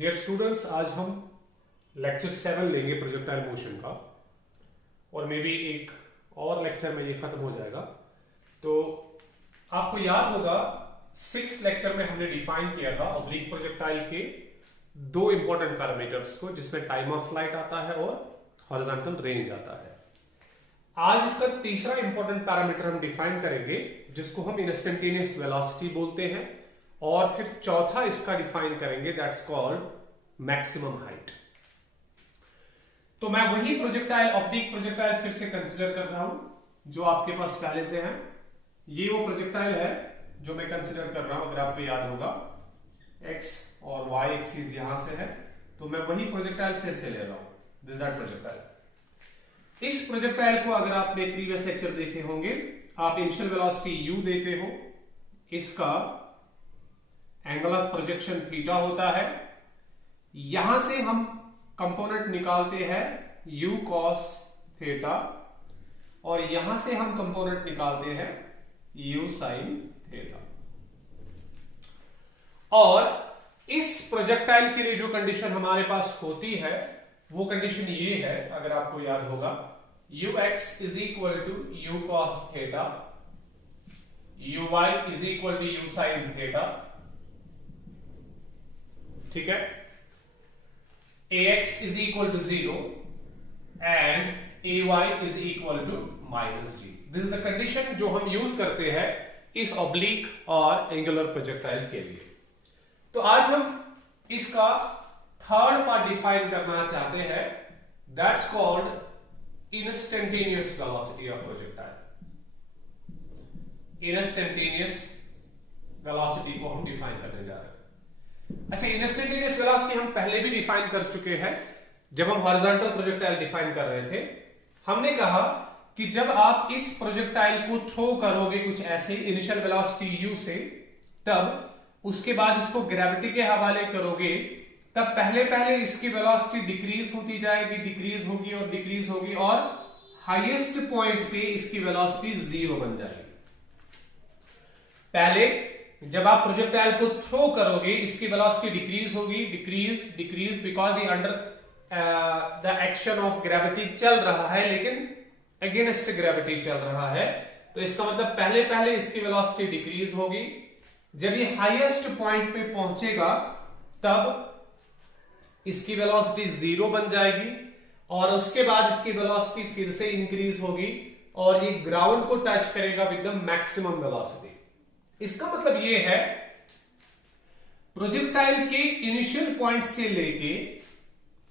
Dear students, आज हम lecture 7 लेंगे प्रोजेक्टाइल मोशन का, और मे बी एक और लेक्चर में ये खत्म हो जाएगा। तो आपको याद होगा 6th लेक्चर में हमने डिफाइन किया था ऑब्लिक प्रोजेक्टाइल के दो इंपॉर्टेंट पैरामीटर्स को, जिसमें टाइम ऑफ फ्लाइट आता है और हॉरिजॉन्टल रेंज आता है। आज इसका तीसरा इंपॉर्टेंट पैरामीटर हम डिफाइन करेंगे, जिसको हम इंस्टेंटेनियस वेलोसिटी बोलते हैं, और फिर चौथा इसका डिफाइन करेंगे, दैट्स कॉल्ड मैक्सिमम हाइट। तो मैं वही प्रोजेक्टाइल ऑब्लिक प्रोजेक्टाइल फिर से कंसीडर कर रहा हूं जो आपके पास पहले से है। ये वो प्रोजेक्टाइल है जो मैं कंसीडर कर रहा हूं। अगर आपको याद होगा x और y एक्सिस यहां से है, तो मैं वही प्रोजेक्टाइल फिर से ले रहा हूं। This that projectile. इस प्रोजेक्टाइल को अगर आपने प्रीवियस लेक्चर देखे होंगे, आप इनिशियल वेलोसिटी u देते हो, इसका एंगल ऑफ प्रोजेक्शन थीटा होता है। यहां से हम कंपोनेंट निकालते हैं u cos थीटा, और यहां से हम कंपोनेंट निकालते हैं u sin थीटा। और इस प्रोजेक्टाइल के लिए जो कंडीशन हमारे पास होती है वो कंडीशन ये है, अगर आपको याद होगा, ux is equal to u cos theta, uy is equal to u sin theta. ठीक है, ax is equal to 0 and ay is equal to -g। This is the condition जो हम यूज करते हैं इस ऑब्लिक और एंगुलर प्रोजेक्टाइल के लिए। तो आज हम इसका थर्ड पार्ट डिफाइन करना चाहते हैं, that's called instantaneous velocity of projectile. Instantaneous velocity को हम डिफाइन करने जा रहे हैं। अच्छा, इंस्टेंटेनियस वेलोसिटी हम पहले भी डिफाइन कर चुके हैं। जब हम हॉरिजॉन्टल प्रोजेक्टाइल डिफाइन कर रहे थे, हमने कहा कि जब आप इस प्रोजेक्टाइल को थ्रो करोगे कुछ ऐसे इनिशियल वेलोसिटी u से, तब उसके बाद इसको ग्रेविटी के हवाले करोगे, तब पहले पहले इसकी वेलोसिटी डिक्रीज होती जाएगी, डिक्रीज होगी और डिक्रीज होगी, और हाईएस्ट पॉइंट पे इसकी वेलोसिटी 0 बन जाएगी। पहले जब आप प्रोजेक्टाइल को थ्रो करोगे, इसकी वेलोसिटी डिक्रीज होगी, डिक्रीज डिक्रीज, बिकॉज ये under the action of gravity चल रहा है, लेकिन अगेंस्ट ग्रेविटी चल रहा है। तो इसका मतलब पहले पहले इसकी वेलोसिटी डिक्रीज होगी। जब ये हाईएस्ट पॉइंट पे पहुंचेगा, तब इसकी वेलोसिटी 0 बन जाएगी, और उसके बाद इसकी वेलोसिटी फिर से इंक्रीज होगी, और ये ग्राउंड को टच करेगा विद द मैक्सिमम वेलोसिटी। इसका मतलब ये है, प्रोजेक्टाइल के इनिशियल पॉइंट से लेके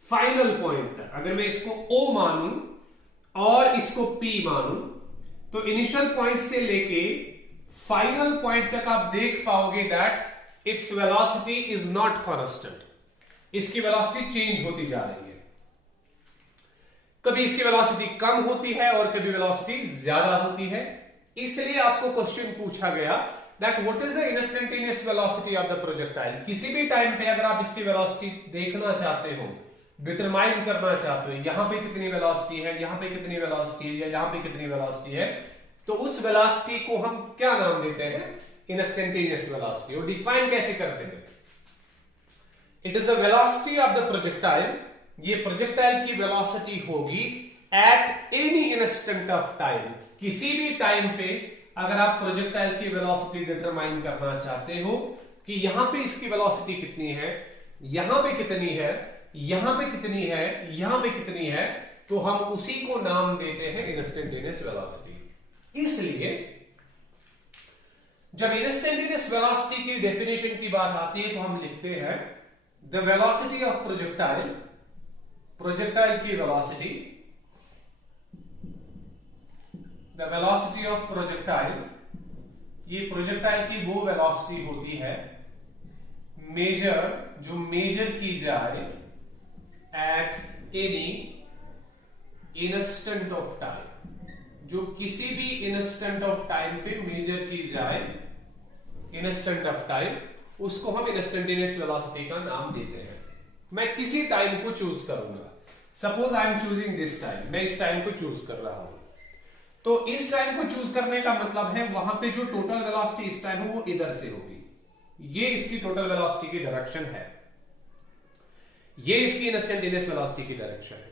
फाइनल पॉइंट तक, अगर मैं इसको O मानूं और इसको P मानूं, तो इनिशियल पॉइंट से लेके फाइनल पॉइंट तक आप देख पाओगे that its velocity is not constant. इसकी वेलोसिटी चेंज होती जा रही है। कभी इसकी वेलोसिटी कम होती है और कभी वेलोसिटी ज्यादा होती है। इसलिए आपको क्वेश्चन पूछा गया that what is the instantaneous velocity of the projectile. किसी भी टाइम पे अगर आप इसकी वेलोसिटी देखना चाहते हो, डिटरमाइन करना चाहते हो, यहां पे कितनी वेलोसिटी है, यहां पे कितनी वेलोसिटी है, या यहां पे कितनी वेलोसिटी है, तो उस वेलोसिटी को हम क्या नाम देते हैं? Instantaneous velocity. और डिफाइन कैसे करते हैं? It is the velocity of the projectile. ये प्रोजेक्टाइल की वेलोसिटी होगी at any instant of time. किसी भी टाइम पे अगर आप प्रोजेक्टाइल की वेलोसिटी डिटरमाइन करना चाहते हो कि यहां पे इसकी वेलोसिटी कितनी है, यहां पे कितनी है, यहां पे कितनी है, यहां पे कितनी है, तो हम उसी को नाम देते हैं इंस्टेंटेनियस वेलोसिटी। इसलिए जब इंस्टेंटेनियस वेलोसिटी की डेफिनेशन की बात आती है, तो हम लिखते हैं the velocity of projectile, projectile की velocity, the velocity of projectile, ये प्रोजेक्टाइल की वो वेलोसिटी होती है मेजर, जो मेजर की जाए at any instant of time, जो किसी भी इंस्टेंट ऑफ टाइम पे मेजर की जाए, इंस्टेंट ऑफ टाइम, उसको हम इंस्टेंटेनियस वेलोसिटी का नाम देते हैं। मैं किसी टाइम को चूज करूंगा, suppose I am choosing this time, मैं इस टाइम को चूज कर रहा हूं, तो इस टाइम को चूज करने का मतलब है वहां पे जो टोटल वेलोसिटी इस टाइम हो वो इधर से होगी। ये इसकी टोटल वेलोसिटी की डायरेक्शन है। ये इसकी इंस्टेंटेनियस वेलोसिटी की डायरेक्शन है।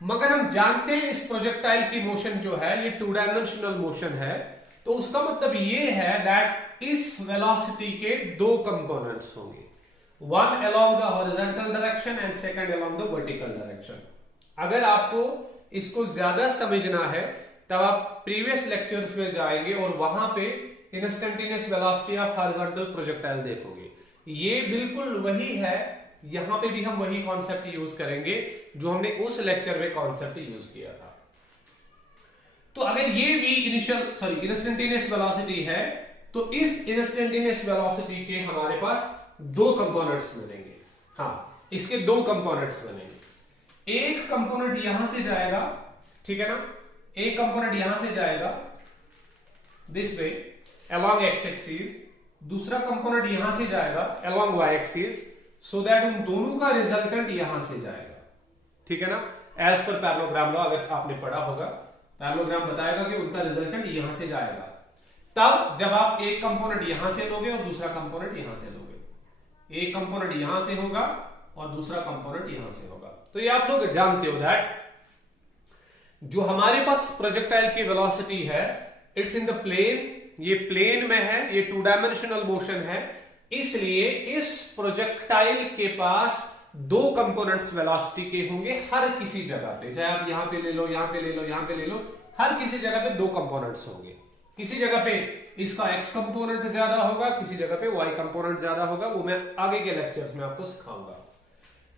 मगर हम जानते हैं इस प्रोजेक्टाइल की मोशन जो है ये 2 डायमेंशनल मोशन है, तो उसका मतलब ये है दैट इस वेलोसिटी के 2 कंपोनेंट्स होंगे, one along the horizontal direction and second along the vertical direction. अगर आपको इसको ज्यादा समझना है तब आप प्रीवियस लेक्चर्स में जाएंगे और वहां पे instantaneous velocity of horizontal projectile देखोगे। ये बिल्कुल वही है, यहां पे भी हम वही कॉन्सेप्ट यूज करेंगे जो हमने उस लेक्चर में कॉन्सेप्ट यूज किया था। तो अगर ये v इंस्टेंटेनियस वेलोसिटी है तो इस इंस्टेंटेनियस वेलोसिटी के हमारे पास 2 कंपोनेंट्स बनेंगे। हाँ, इसके 2 कंपोनेंट्स बनेंगे। एक कंपोनेंट यहां से जाएगा, ठीक है ना, एक कंपोनेंट यहां से जाएगा this way along x axis, दूसरा कंपोनेंट यहां से जाएगा along y axis, so that उन दोनों का रिजल्टेंट यहां से जाएगा, ठीक है ना। एज पर पैरेललोग्राम लॉ अगर आपने पढ़ा होगा, पैरेललोग्राम बताएगा कि उनका रिजल्टेंट यहां से जाएगा। तब जब आप एक कंपोनेंट यहां से लोगे और दूसरा कंपोनेंट यहां से लोगे, एक कंपोनेंट यहां से होगा और दूसरा कंपोनेंट यहां से होगा, तो ये आप लोग जानते हो दैट जो हमारे पास प्रोजेक्टाइल की वेलोसिटी है इट्स इन द प्लेन, ये प्लेन में है, ये 2 डायमेंशनल मोशन है, इसलिए इस प्रोजेक्टाइल के पास 2 कंपोनेंट्स वेलोसिटी के होंगे हर किसी जगह पे, चाहे आप यहां पे ले लो, यहां पे ले लो, यहां पे ले लो, हर किसी जगह पे 2 कंपोनेंट्स होंगे। किसी जगह पे इसका x कंपोनेंट ज्यादा होगा, किसी जगह पे y कंपोनेंट ज्यादा होगा, वो मैं आगे के लेक्चर्स में आपको सिखाऊंगा।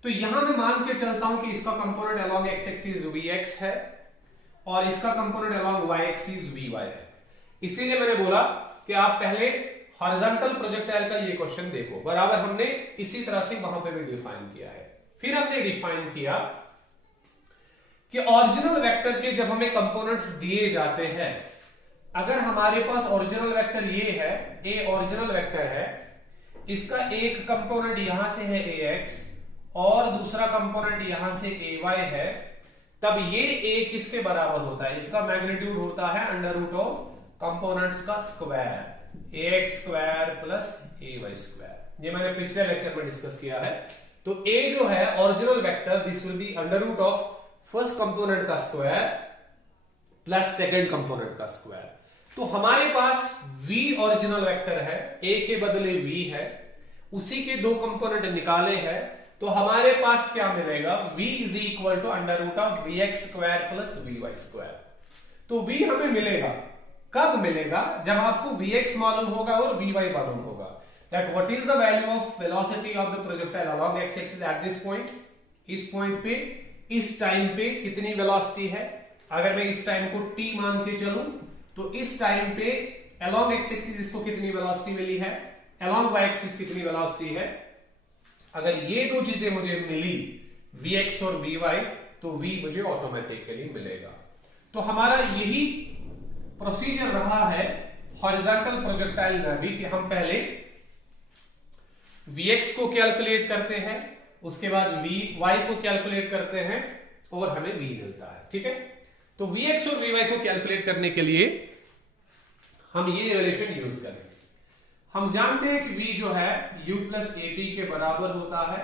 तो यहां मैं मान के चलता हूं कि इसका component along x axis vx है और इसका component along y axis vy है। इसीलिए मैंने बोला कि आप पहले हॉरिजॉन्टल प्रोजेक्टाइल का ये क्वेश्चन देखो, बराबर हमने इसी तरह से वहां पे भी डिफाइन किया है। फिर हमने डिफाइन किया कि ओरिजिनल वेक्टर के जब हमें कंपोनेंट्स दिए जाते हैं, अगर हमारे पास ओरिजिनल वेक्टर ये है, ए ओरिजिनल वेक्टर है, इसका एक कंपोनेंट यहां से है ax और दूसरा कंपोनेंट यहां से ay है, तब ये a किसके बराबर होता है, इसका मैग्नीट्यूड होता है अंडर रूट ऑफ कंपोनेंट्स का square, ax square plus ay square. ये मैंने पिछले लेक्चर में डिस्कस किया है। तो a जो है original vector, this will be under root of first component का स्क्वायर प्लस सेकंड कंपोनेंट का स्क्वायर। तो हमारे पास v ओरिजिनल वेक्टर है, a के बदले v है, उसी के 2 कंपोनेंट निकाले हैं, तो हमारे पास क्या मिलेगा, v is equal to under root of vx square plus vy square. तो v हमें मिलेगा, कब मिलेगा, जब आपको vx मालूम होगा और vy मालूम होगा। That what is the value of velocity of the projectile along x axis at this point, इस पॉइंट पे, इस टाइम पे कितनी वेलोसिटी है। अगर मैं इस टाइम को t मान के चलूं तो इस टाइम पे अलोंग x एक्सिस इसको कितनी वेलोसिटी मिली है, अलोंग y एक्सिस कितनी वेलोसिटी है। अगर ये 2 चीजें मुझे मिली vx और vy, तो v मुझे ऑटोमेटिकली मिलेगा। तो हमारा यही प्रोसीजर रहा है हॉरिजॉन्टल प्रोजेक्टाइल में भी कि हम पहले vx को कैलकुलेट करते हैं, उसके बाद vy को कैलकुलेट करते हैं और हमें v मिलता है, ठीक है। तो vx और vy को कैलकुलेट करने के लिए हम ये रिलेशन यूज करेंगे। हम जानते हैं कि v जो है u प्लस ap के बराबर होता है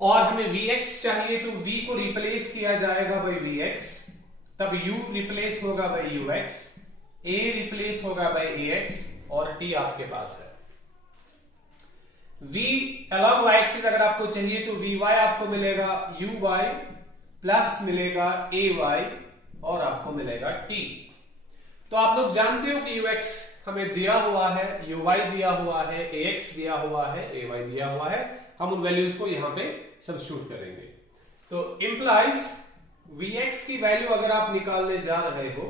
और हमें vx चाहिए, तो v को रिप्लेस किया जाएगा बाई vx, तब u रिप्लेस होगा बाई ux, a रिप्लेस होगा बाई ax और t आपके पास है। v अलॉन्ग y एक्सिस अगर आपको चाहिए तो vy आपको मिलेगा uy प्लस मिलेगा ay और आपको मिलेगा t। तो आप लोग जानते हो कि ux हमें दिया हुआ है, uy दिया हुआ है, ax दिया हुआ है, ay दिया हुआ है, हम उन वैल्यूज को यहां पे सब्स्टिट्यूट करेंगे। तो इंप्लाइज vx की वैल्यू अगर आप निकालने जा रहे हो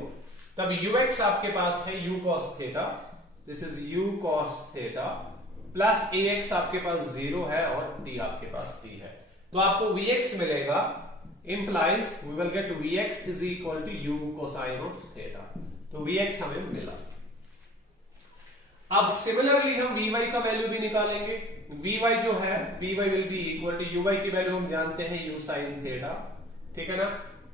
तब ux आपके पास है u cos theta, this is u cos theta plus ax आपके पास 0 है और t आपके पास t है, तो आपको vx मिलेगा, implies we will get vx is equal to u cosine of theta. तो vx हमें मिला। अब सिमिलरली हम vy का वैल्यू भी निकालेंगे। vy जो है vy will be equal to uy की वैल्यू हम जानते हैं u sin थीटा, ठीक है ना,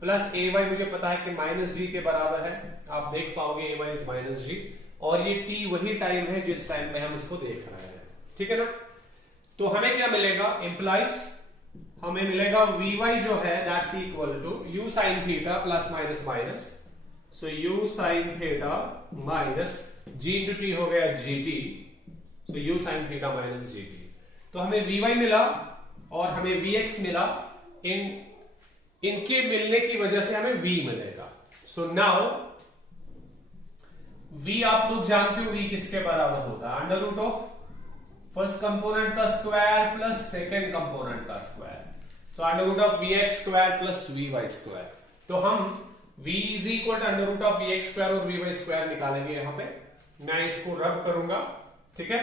प्लस ay मुझे पता है कि माइनस g के बराबर है, आप देख पाओगे ay इज माइनस g, और ये t वही टाइम है जिस टाइम में हम इसको देख रहे हैं, ठीक है ना। तो हमें क्या मिलेगा, इंप्लाइज हमें मिलेगा Vy जो है that's equal to u sin theta plus minus minus, so u sin theta minus g into T हो गया gt, so u sin theta minus gt। तो हमें Vy मिला और हमें Vx मिला, इनके मिलने की वजह से हमें V मिलेगा। सो नाउ V आप लोग जानते हो V किसके बराबर होता है, under root of first component का स्क्वायर प्लस सेकेंड कंपोनेंट का square, so under root of Vx square plus Vy square. तो हम V is equal to under root of Vx square और Vy स्क्वायर निकालेंगे। यहां पे मैं इसको रब करूंगा, ठीक है।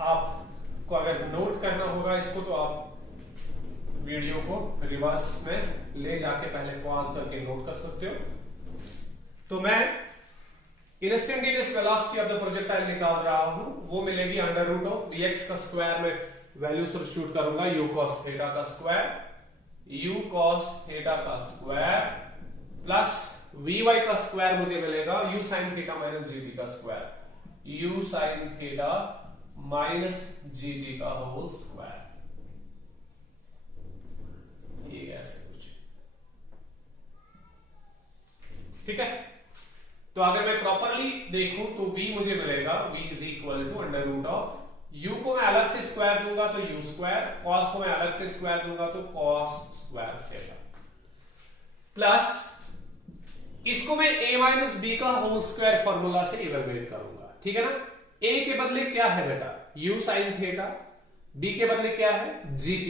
आपको अगर नोट करना होगा इसको तो आप वीडियो को रिवर्स में ले जाके पहले पॉज करके नोट कर सकते हो। तो मैं instantaneous velocity of the projectile निकाल रहा हूं, वो मिलेगी अंडर रूट ऑफ Vx का स्क्वायर में वैल्यू सब्स्टिट्यूट करूंगा u cos थीटा का स्क्वायर, u cos थीटा का स्क्वायर प्लस Vy का स्क्वायर मुझे मिलेगा u sin theta minus gt का square, u sin theta minus gt का होल स्क्वायर, ये ऐसे कुछ, ठीक है। तो अगर मैं प्रॉपरली देखूं तो v मुझे मिलेगा v is equal to under root of u को मैं अलग से स्क्वायर दूंगा तो u स्क्वायर, cos को मैं अलग से स्क्वायर दूंगा तो cos स्क्वायर थीटा, प्लस इसको मैं a माइनस b का होल स्क्वायर फॉर्मूला से इवेलुएट करूंगा, ठीक है ना। a के बदले क्या है बेटा u sin थीटा, b के बदले क्या है gt,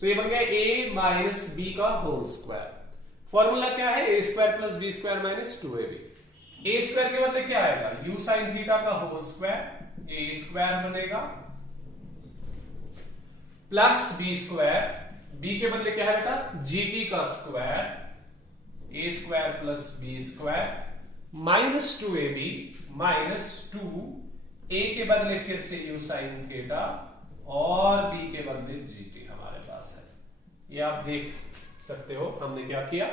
तो ये बन गया a माइनस b का होल स्क्वायर। फॉर्मूला क्या है a square plus b square minus 2ab। a square के बदले क्या आएगा u sin थीटा का होल स्क्वायर, a स्क्वायर बनेगा प्लस b स्क्वायर, b के बदले क्या है बेटा gt का square, a square plus b square minus 2ab minus 2a के बदले फिर से u sin थीटा और b के बदले gt हमारे पास है। ये आप देख सकते हो हमने क्या किया,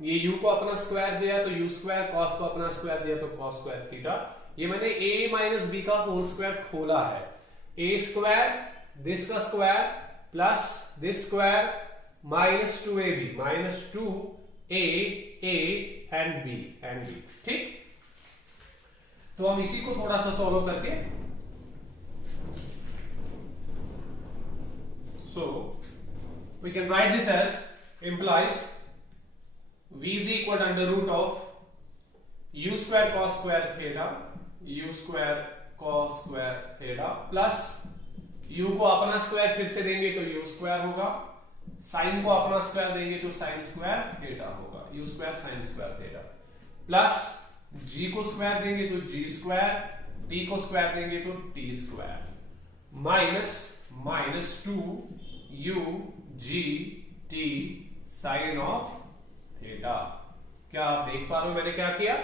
ये u को अपना स्क्वायर दिया तो u स्क्वायर, cos को अपना स्क्वायर दिया तो cos स्क्वायर थीटा, ये मैंने a माइनस b का होल स्क्वायर खोला है, a स्क्वायर दिस का square plus this square minus 2ab minus 2a and b, ठीक। तो हम इसी को थोड़ा सा सॉल्व करके, so we can write this as implies v is equal to under root of u square cos square theta, u square cos square theta plus u को अपना स्क्वायर फिर से देंगे तो u स्क्वायर होगा, साइन को अपना स्क्वायर देंगे तो साइन स्क्वायर थीटा होगा, u square sine square theta plus g को स्क्वायर देंगे तो g स्क्वायर, t को स्क्वायर देंगे तो t square minus minus 2u g t sine of theta. क्या आप देख पा रहे हो मैंने क्या किया,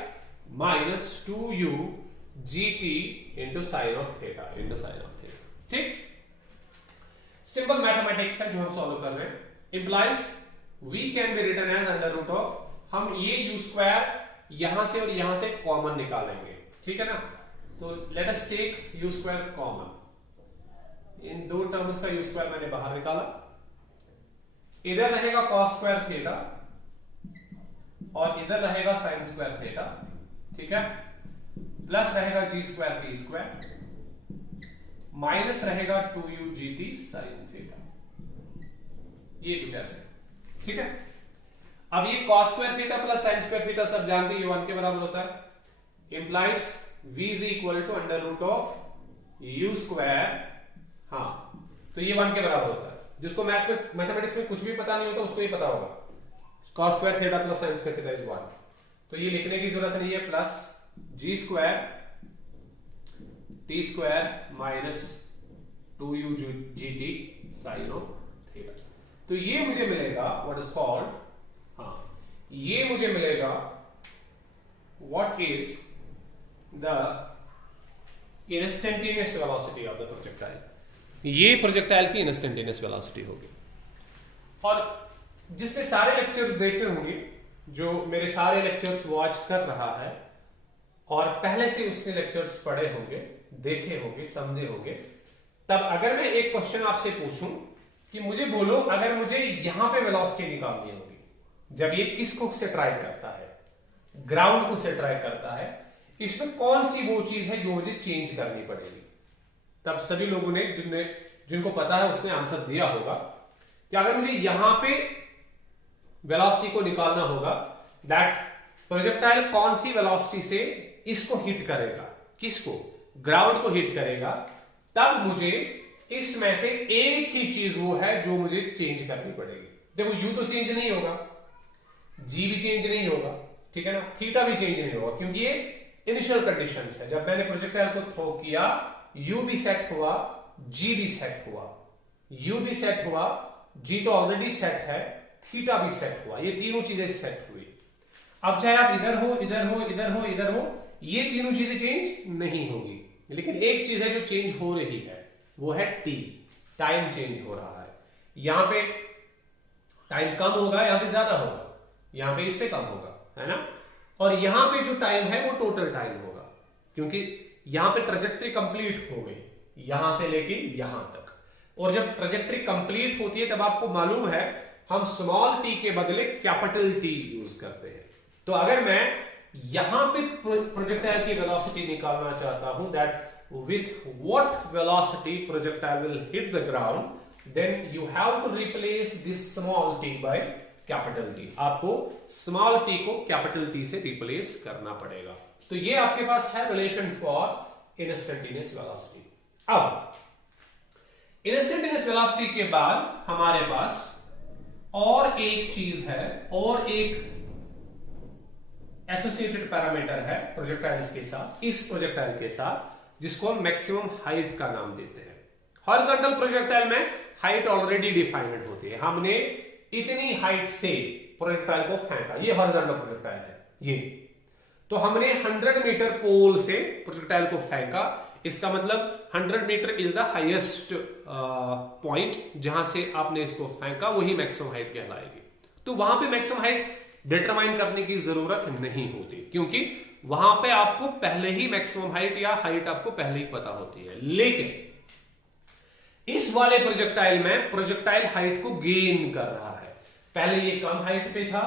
minus 2u g t into sine of theta, ठीक। सिंपल मैथमेटिक्स है जो हम सॉल्व कर रहे हैं। Implies v can be written as under root of, हम ये u स्क्वायर यहां से और यहां से कॉमन निकालेंगे, ठीक है ना। तो let us take u square common, इन दो टर्म्स का u स्क्वायर मैंने बाहर निकाला, इधर रहेगा cos स्क्वायर थीटा और इधर रहेगा sin स्क्वायर थीटा, ठीक है, प्लस रहेगा g square t square minus रहेगा 2u gt sin थीटा, ये कुछ ऐसे, ठीक है। अब ये cos square theta plus sin square theta सब जानते हैं, ये 1 के बराबर होता है। Implies v is equal to under root of u square, हाँ तो ये 1 के बराबर होता है। जिसको मैथमेटिक्स में कुछ भी पता नहीं होता उसको ये पता होगा, cos square theta plus sin square theta is 1, तो ये लिखने की जरूरत नहीं है, plus g square t square minus 2u gt sine of theta. तो ये मुझे मिलेगा व्हाट इज कॉल्ड, हाँ ये मुझे मिलेगा what is the instantaneous velocity of the projectile, ये प्रोजेक्टाइल की इंस्टेंटेनियस वेलोसिटी होगी। और जिसने सारे लेक्चर्स देखे होंगे, जो मेरे सारे लेक्चर्स वॉच कर रहा है और पहले से उसने लेक्चर्स पढ़े होंगे, देखे होंगे, समझे होंगे, तब अगर मैं एक क्वेश्चन आपसे पूछूं कि मुझे बोलो, अगर मुझे यहां पे वेलोसिटी निकालनी होगी, जब ये किसको से ट्राई करता है, ग्राउंड को से ट्राई करता है, इसमें कौन सी वो चीज है जो मुझे चेंज करनी पड़ेगी। तब सभी लोगों ने जिनको पता है उसने आंसर दिया होगा कि अगर मुझे यहां पे वेलोसिटी को निकालना होगा, दैट प्रोजेक्टाइल कौन सी वेलोसिटी से इसको हिट करेगा, किसको, ग्राउंड को हिट करेगा, तब मुझे इसमें से एक ही चीज वो है जो मुझे चेंज करनी पड़ेगी। देखो यू तो चेंज नहीं होगा, जी भी चेंज नहीं होगा, ठीक है ना, थीटा भी चेंज नहीं होगा, क्योंकि ये इनिशियल कंडीशंस है। जब मैंने प्रोजेक्टाइल को थ्रो किया, यू भी सेट हुआ, जी भी सेट हुआ, यू भी सेट हुआ, जी तो ऑलरेडी सेट है, थीटा भी सेट हुआ, ये तीनों चीजें सेट हुई। अब चाहे आप इधर हो, इधर हो, इधर हो, इधर हो, ये तीनों चीजें चेंज नहीं होगी, लेकिन एक चीज है जो चेंज हो रही है, वो है टी, टाइम चेंज हो रहा है। यहां पे टाइम कम होगा, यहां पे ज्यादा होगा, यहां पे इससे कम होगा, है ना। और यहां पे जो टाइम है वो टोटल टाइम होगा, क्योंकि यहां पे ट्रेजेक्ट्री कंप्लीट हो गई, यहां से लेके यहां तक। और जब ट्रेजेक्ट्री कंप्लीट होती है तब आपको मालूम है हम स्मॉल टी के बदले कैपिटल टी यूज करते हैं। तो अगर मैं यहां पे प्रोजेक्टाइल की वेलोसिटी निकालना चाहता हूं, that with what velocity projectile will hit the ground, then you have to replace this small t by capital T. आपको small t को capital T से replace करना पड़ेगा। तो ये आपके पास है relation for instantaneous velocity। अब instantaneous velocity के बाद हमारे पास और एक चीज है, और एक एसोसिएटेड पैरामीटर है प्रोजेक्टाइल्स के साथ, इस प्रोजेक्टाइल के साथ, जिसको हम मैक्सिमम हाइट का नाम देते हैं। हॉरिजॉन्टल प्रोजेक्टाइल में हाइट ऑलरेडी डिफाइंड होती है, हमने इतनी हाइट से प्रोजेक्टाइल को फेंका, ये हॉरिजॉन्टल प्रोजेक्टाइल है ये, तो हमने 100 मीटर पोल से प्रोजेक्टाइल को फेंका, इसका मतलब 100 metre is the highest point जहां से आपने इसको फेंका, वही मैक्सिमम हाइट कहलाएगी। तो वहां पे मैक्सिमम हाइट डिटरमाइन करने की जरूरत नहीं होती, क्योंकि वहां पे आपको पहले ही मैक्सिमम हाइट या हाइट आपको पहले ही पता होती है। लेकिन इस वाले प्रोजेक्टाइल में प्रोजेक्टाइल हाइट को गेन कर रहा है। पहले ये कम हाइट पे था,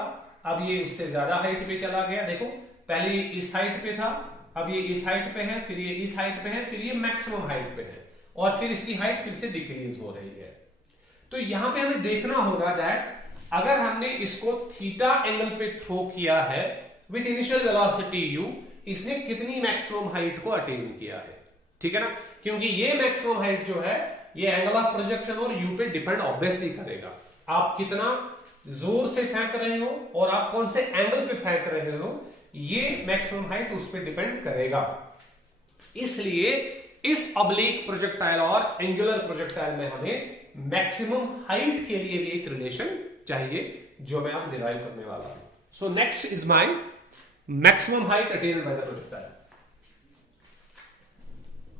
अब ये उससे ज्यादा हाइट पे चला गया। देखो पहले ये इस हाइट पे था, अब ये इस हाइट पे है, फिर ये इस हाइट पे है, फिर ये मैक्सिमम हाइट पे है, और फिर इसकी हाइट फिर से डिक्रीज हो रही है। तो यहां पे हमें देखना होगा दैट अगर हमने इसको थीटा एंगल पे थ्रो किया है विथ इनिशियल वेलोसिटी u, इसने कितनी मैक्सिमम हाइट को अटेन किया है, ठीक है ना, क्योंकि ये मैक्सिमम हाइट जो है ये एंगल ऑफ प्रोजेक्शन और u पे डिपेंड ऑब्वियसली करेगा। आप कितना जोर से फेंक रहे हो और आप कौन से एंगल पे फेंक रहे हो, ये मैक्सिमम हाइट उस पर डिपेंड करेगा। इसलिए इस ऑब्लिक प्रोजेक्टाइल और एंगुलर प्रोजेक्टाइल में हमें मैक्सिमम हाइट के लिए भी एक रिलेशन चाहिए, जो मैं अब डिराइव करने वाला हूं। So next is my maximum height attend by the projectile.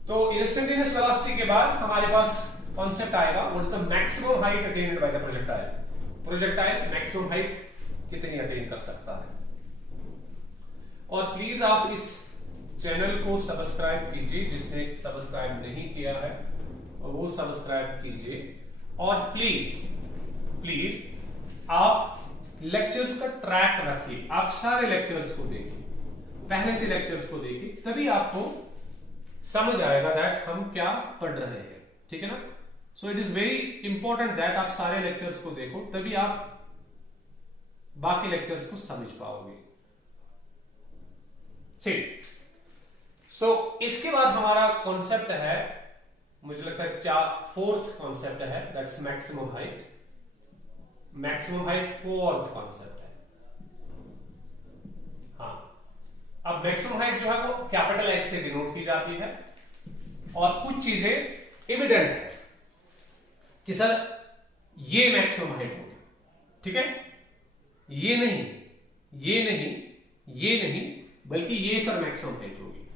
तो इंस्टेंटेनियस वेलोसिटी के बाद हमारे पास कॉन्सेप्ट आएगा what is the maximum height attend by the projectile. Projectile maximum height कितनी अटेन कर सकता है। और प्लीज आप इस चैनल को सब्सक्राइब कीजिए, जिसने सब्सक्राइब नहीं किया है और वो सब्सक्राइब कीजिए। और प्लीज आप लेक्चर्स का ट्रैक रखिए, आप सारे लेक्चर्स को देखिए, पहले से लेक्चर्स को देखिए, तभी आपको समझ आएगा दैट हम क्या पढ़ रहे हैं, ठीक है ना। So it is very important that आप सारे लेक्चर्स को देखो, तभी आप बाकी लेक्चर्स को समझ पाओगे। ठीक, सो इसके बाद हमारा कॉन्सेप्ट है, मुझे लगता है फोर्थ कॉन्सेप्ट है, that's maximum height. Maximum height fourth concept है। हाँ, अब मैक्सिमम हाइट जो है वो कैपिटल H से डिनोट की जाती है, और कुछ चीजें एविडेंट है कि सर ये मैक्सिमम हाइट होगी, ठीक है, ये नहीं, ये नहीं, ये नहीं, बल्कि ये सर मैक्सिमम हाइट होगी।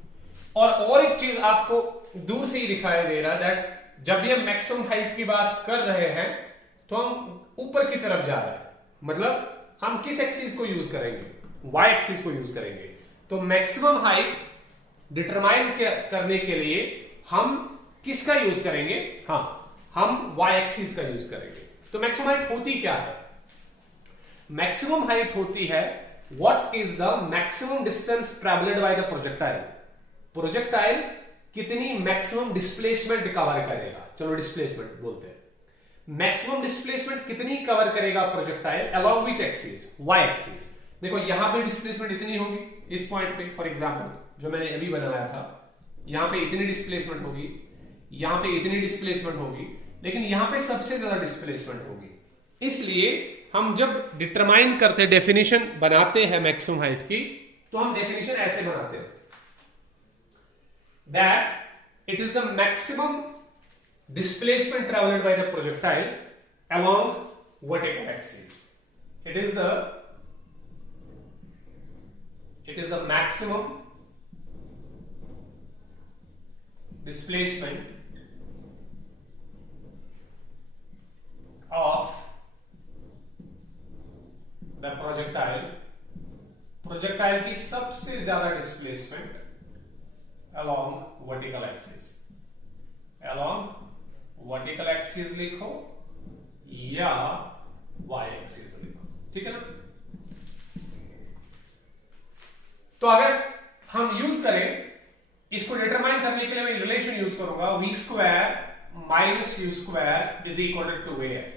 और एक चीज आपको दूर से ही दिखाई दे रहा है दैट जब ये मैक्सिमम हाइट की बात कर रहे हैं तो हम ऊपर की तरफ जा रहे हैं, मतलब हम किस एक्सिस को यूज करेंगे, y एक्सिस को यूज करेंगे। तो मैक्सिमम हाइट डिटरमाइन करने के लिए हम किसका यूज करेंगे, हाँ, हम y एक्सिस का यूज करेंगे। तो मैक्सिमम हाइट होती क्या है? मैक्सिमम हाइट होती है what is the maximum distance travelled by the projectile. Projectile कितनी मैक्सिमम डिस्प्लेसमेंट कवर करेगा, चलो डिस्प्लेसमेंट बोलते हैं। मैक्सिमम डिस्प्लेसमेंट कितनी कवर करेगा projectile along which axis? y axis. देखो यहां पे डिस्प्लेसमेंट इतनी होगी इस पॉइंट पे, फॉर एग्जांपल जो मैंने अभी बनाया था, यहां पे इतनी डिस्प्लेसमेंट होगी, यहां पे इतनी डिस्प्लेसमेंट होगी, लेकिन यहां पे सबसे ज्यादा डिस्प्लेसमेंट होगी। इसलिए हम जब डिटरमाइन करते, डेफिनेशन बनाते हैं मैक्सिमम हाइट की, तो हम डेफिनेशन ऐसे बनाते हैं that it is the maximum displacement traveled by the projectile along vertical axis. It is the maximum displacement of the projectile की सबसे ज्यादा displacement along vertical axis, along vertical axis लिखो या वाई एक्सिस लिखो, ठीक है ना। तो अगर हम यूज करें इसको डिटरमाइन करने के लिए, मैं रिलेशन यूज करूंगा v square minus u square is equal to as।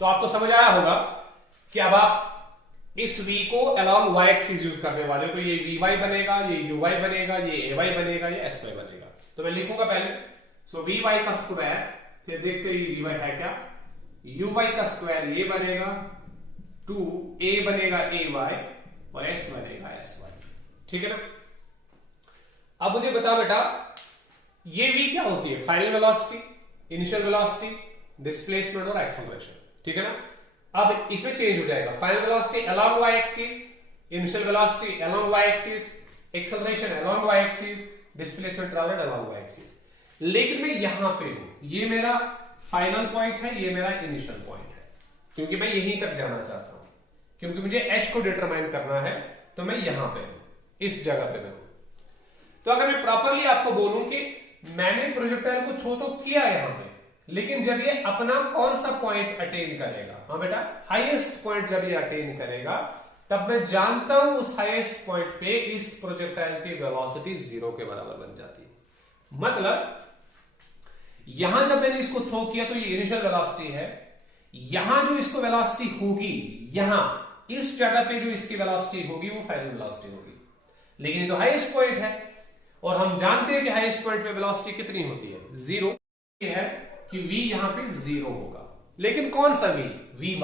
तो आपको समझ आया होगा कि अब आप इस v को अलोंग y एक्सिस यूज करने वाले हो, तो ये vy बनेगा, ये uy बनेगा, ये ay बनेगा, ये sy बनेगा। तो मैं लिखूंगा पहले सो vy का स्क्वायर, फिर देखते हैं ये vy है क्या, uy का स्क्वायर ये बनेगा 2a बनेगा ay और s बनेगा sy, ठीक है ना। अब मुझे बता बेटा ये v क्या होती है? Final velocity, initial velocity, displacement और एक्सेलरेशन, ठीक है ना। अब इसमें चेंज हो जाएगा, final velocity along y axis, initial velocity along y axis, acceleration along y axis, displacement travelled along y axis. लेकिन मैं यहां पे हूं, ये मेरा फाइनल पॉइंट है, ये मेरा इनिशियल पॉइंट है, क्योंकि मैं यहीं तक जाना चाहता हूं, क्योंकि मुझे h को डिटरमाइन करना है, तो मैं यहां पे हूं, इस जगह पे मैं हूं। तो अगर मैं प्रॉपरली आपको बोलूं कि मैंने प्रोजेक्टाइल को थ्रो तो किया यहां पे, लेकिन जब ये अपना कौन सा पॉइंट अटेन करेगा, हाँ बेटा हाईएस्ट पॉइंट जब ये अटेन करेगा, तब मैं जानता हूं उस हाईएस्ट पॉइंट पे इस प्रोजेक्टाइल की वेलोसिटी 0 के बराबर बन जाती है। मतलब यहां जब मैंने इसको थ्रो किया तो ये इनिशियल वेलोसिटी है, यहां जो इसको वेलोसिटी होगी, यहां इस जगह पे जो इसकी वेलोसिटी होगी वो फाइनल वेलोसिटी होगी, लेकिन ये तो हाईएस्ट पॉइंट है और हम जानते हैं कि हाईएस्ट पॉइंट पे वेलोसिटी कितनी होती है? 0। ये है कि v यहां पे 0 होगा, लेकिन कौन सा v? vy।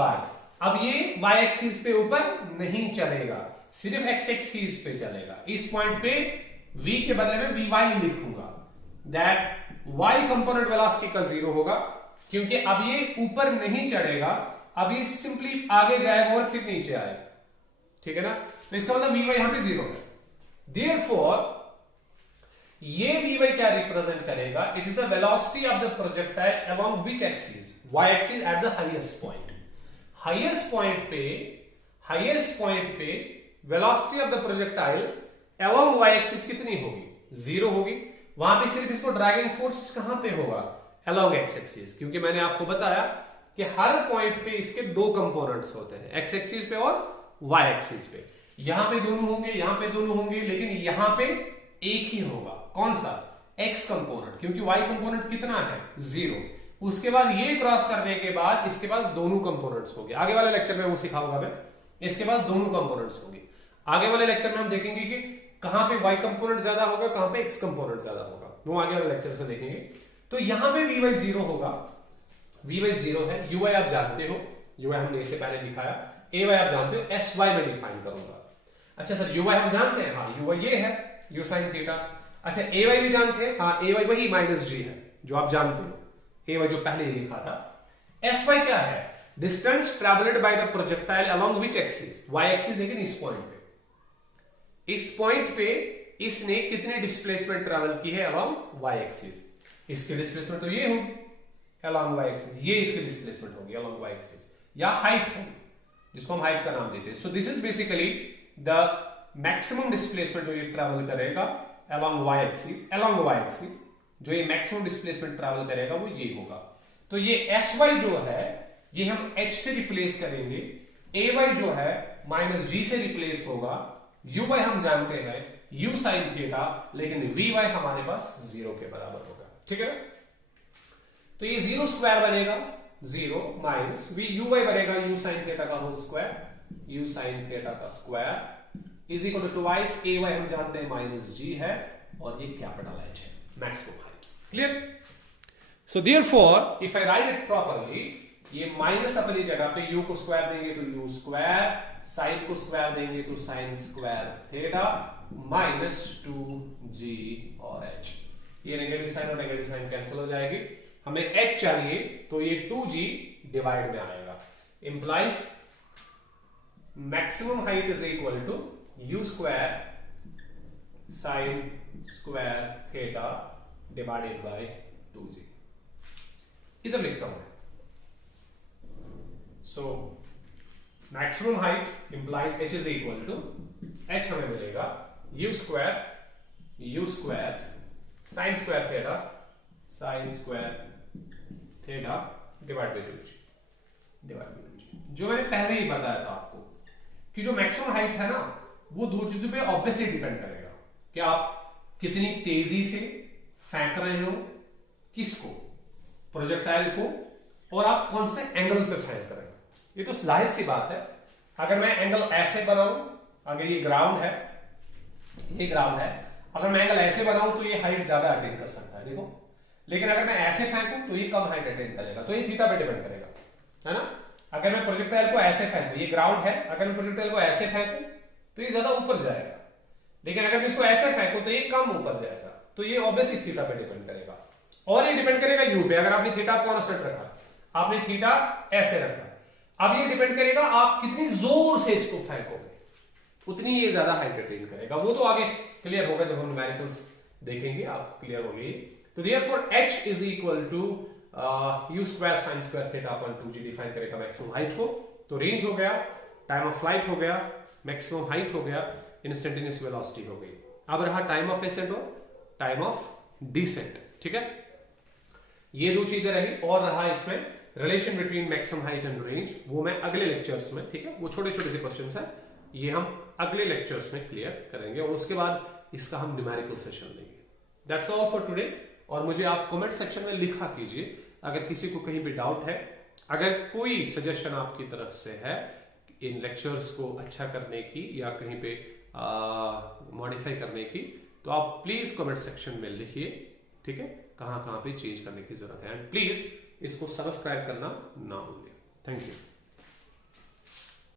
अब ये y एक्सिस पे ऊपर नहीं चलेगा, सिर्फ x एक्सिस पे चलेगा। इस पॉइंट पे v के बदले में vy लिखूंगा, दैट y कंपोनेंट वेलोसिटी का 0 होगा, क्योंकि अब ये ऊपर नहीं चढ़ेगा, अब ये सिंपली आगे जाएगा और फिर नीचे आएगा, ठीक है ना। तो इसका मतलब vy यहां पे 0 है। देयरफॉर ये vy क्या रिप्रेजेंट करेगा? It is the velocity of the projectile along which axis? y axis at the highest point. Highest point पे velocity of the projectile along y axis कितनी होगी? 0 होगी। वहां पे सिर्फ इसको ड्रैगिंग फोर्स कहां पे होगा? अलोंग x एक्सिस, क्योंकि मैंने आपको बताया कि हर पॉइंट पे इसके दो कंपोनेंट्स होते हैं, x एक्सिस पे और y एक्सिस पे। यहां पे दोनों होंगे, यहां पे दोनों होंगे, लेकिन यहां पे एक ही होगा। कौन सा? x कंपोनेंट, क्योंकि y कंपोनेंट कितना है? 0। उसके बाद ये क्रॉस करने के बाद इसके पास दोनों कंपोनेंट्स होंगे। आगे वाले लेक्चर में वो सिखाऊंगा मैं, इसके पास दोनों कंपोनेंट्स होंगे। आगे वाले लेक्चर में हम देखेंगे कि कहां पे y कंपोनेंट ज्यादा होगा, कहां पे x कंपोनेंट ज्यादा होगा, वो आगे वाले लेक्चर से देखेंगे। तो यहां पे vy 0 होगा, vy 0 है, uy आप जानते हो, uy हमने इससे पहले दिखाया, ay आप जानते हो, sy में डिफाइन करूंगा। अच्छा सर uy हम जानते हैं, हाँ uy ये है u sin थीटा। अच्छा ay भी जानते हैं, हाँ ay वही माइनस g है जो आप जानते हो, ay जो पहले ही लिखा था। sy क्या है? Distance travelled by the projectile along which axis? y axis, लेकिन इस पॉइंट पे, इस पॉइंट पे इसने कितनी डिस्प्लेसमेंट ट्रैवल की है अलोंग y एक्सिस? इसकी डिस्प्लेसमेंट तो ये होगी अलोंग y एक्सिस, ये इसकी डिस्प्लेसमेंट होगी अलोंग y एक्सिस, या हाइट होगी, जिसको हम हाइट का नाम देते हैं। So this is basically the maximum displacement जो ये ट्रैवल करेगा अलोंग y एक्सिस, जो ये मैक्सिमम डिस्प्लेसमेंट ट्रैवल करेगा वो ये होगा। तो ये SY जो है ये हम H से रिप्लेस करेंगे, AY जो है -G से रिप्लेस होगा, UY हम जानते हैं U sin थीटा, लेकिन VY हमारे पास 0 के बराबर होगा। ठीक है, तो ये 0 स्क्वायर बनेगा, 0 माइनस UY बनेगा U sin थीटा का whole square, U sin theta का square is equal to twice AY हम जानते हैं -G है, और ये कैपिटल H है, maximum height. Clear? So therefore if I write it properly, ये माइनस अपनी जगह पे U को स्क्वायर देंगे तो U स्क्वायर, साइन को स्क्वायर देंगे तो sine square theta minus 2G और H। ये नेगेटिव साइन और नेगेटिव साइन कैंसिल हो जाएगी, हमें H चाहिए तो ये 2G डिवाइड में आएगा, implies maximum height is equal to U square sine square theta divided by 2G। इधर लिखता हूं, सो maximum height implies H is equal to, H हमें मिलेगा U square sine square theta divide by 2G। जो मैंने पहले ही बताया था आपको कि जो मैक्सिमम हाइट है ना वो दो चीजों पे ऑब्वियसली डिपेंड करेगा, कि आप कितनी तेजी से फेंक रहे हो, किसको, प्रोजेक्टाइल को, और आप कौन से एंगल पे फेंक रहे हो। ये तो जाहिर सी बात है, अगर मैं एंगल ऐसे बनाऊं, अगर ये ग्राउंड है, ये ग्राउंड है, अगर मैं एंगल ऐसे बनाऊं तो ये हाइट ज्यादा अटेन कर सकता है, देखो, लेकिन अगर मैं ऐसे फेंकूं तो ये कम हाइट अटेन करेगा, तो ये थीटा पे डिपेंड करेगा, है ना। अगर मैं प्रोजेक्टाइल को ऐसे फेंकूं, ये ग्राउंड है, अगर मैं प्रोजेक्टाइल को ऐसे फेंकूं तो ये ज्यादा ऊपर जाएगा, लेकिन अगर मैं इसको ऐसे फेंकूं तो ये कम ऊपर जाएगा, तो ये ऑब्वियसली थीटा पे डिपेंड करेगा, और ये डिपेंड करेगा U पे। अगर आपने थीटा कांस्टेंट रखा, आपने थीटा ऐसे रखा, अब ये डिपेंड करेगा आप कितनी जोर से इसको फेंकोगे, उतनी ये ज्यादा हाइट अटेन करेगा। वो तो आगे क्लियर होगा जब हम न्यूमेरिकल्स देखेंगे, आपको क्लियर होगी। तो therefore H is equal to U square sine square theta upon 2G define करेगा मैक्सिमम हाइट को। तो रेंज हो गया, टाइम ऑफ फ्लाइट हो गया, मैक्सिमम हाइट हो गया, इंस्टेंटेनियस वेलोसिटी हो गई। अब रहा टाइम ऑफ एसेंट और टाइम ऑफ डिसेंट। ठीक है, ये दो चीजें रही, और रहा इसमें relation between maximum height and range, वो मैं अगले लेक्चर्स में, ठीक है, वो छोटे छोटे से क्वेश्चंस हैं, ये हम अगले लेक्चर्स में क्लियर करेंगे, और उसके बाद इसका हम न्यूमेरिकल सेशन लेंगे। That's all for today. और मुझे आप कमेंट सेक्शन में लिखा कीजिए अगर किसी को कहीं भी डाउट है, अगर कोई सजेशन आपकी तरफ से है इन लेक्चर्स को अच्छा करने की या कहीं पे मॉडिफाई करने की, तो आप प्लीज कमेंट सेक्शन में लिखिए, ठीक है, कहां कहां पे चेंज करने की जरूरत है। एंड प्लीज इसको सब्सक्राइब करना ना भूलिए। Thank you.